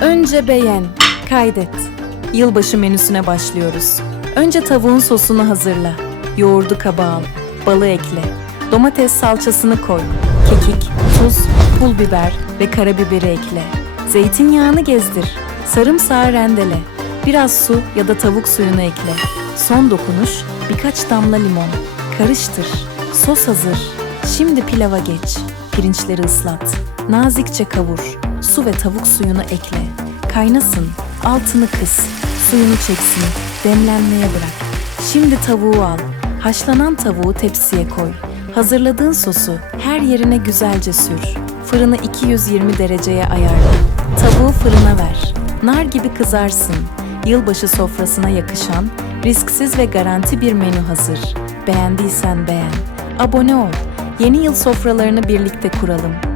Önce beğen, kaydet. Yılbaşı menüsüne başlıyoruz. Önce tavuğun sosunu hazırla. Yoğurdu kaba al, balı ekle, Domates salçasını koy. Kekik, tuz, pul biber ve karabiberi ekle. Zeytinyağını gezdir. Sarımsağı rendele. Biraz su ya da tavuk suyunu ekle. Son dokunuş birkaç damla limon. Karıştır. Sos hazır. Şimdi pilava geç. Pirinçleri ıslat. Nazikçe kavur. Su ve tavuk suyunu ekle. Kaynasın. Altını kıs. Suyunu çeksin. Demlenmeye bırak. Şimdi tavuğu al. Haşlanan tavuğu tepsiye koy. Hazırladığın sosu her yerine güzelce sür. Fırını 220 dereceye ayarla. Tavuğu fırına ver. Nar gibi kızarsın. Yılbaşı sofrasına yakışan, risksiz ve garanti bir menü hazır. Beğendiysen beğen. Abone ol. Yeni yıl sofralarını birlikte kuralım.